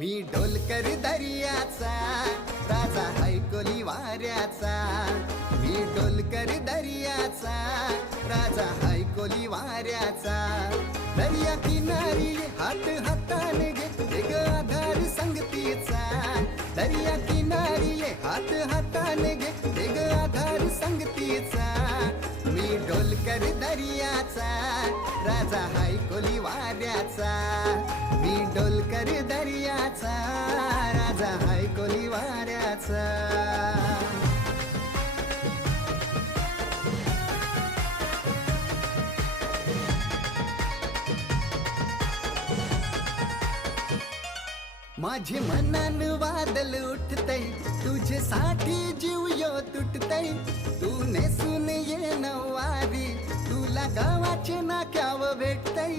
मी डोलकर दर्याचा राजा हैकोली वाऱ्याचा, मी डोलकर दर्याचा राजा हैकोली वाऱ्याचा। दर्या किनारी हात हाताने घे ग आधार संगतीचा, दर्या किनारी हात हाताने घे ग आधार संगतीचा। मी डोलकर दर्याचा राजा हैकोली वाऱ्याचा, मी डोलकर दर्याचा राजा हैकोली वाऱ्याचा। माझे मनान वादल उठतय तुझ्यासाठी जीव यो तुटतय। तू नेसून ये नवारी तुला गावाचे नाक्याव भेटतय।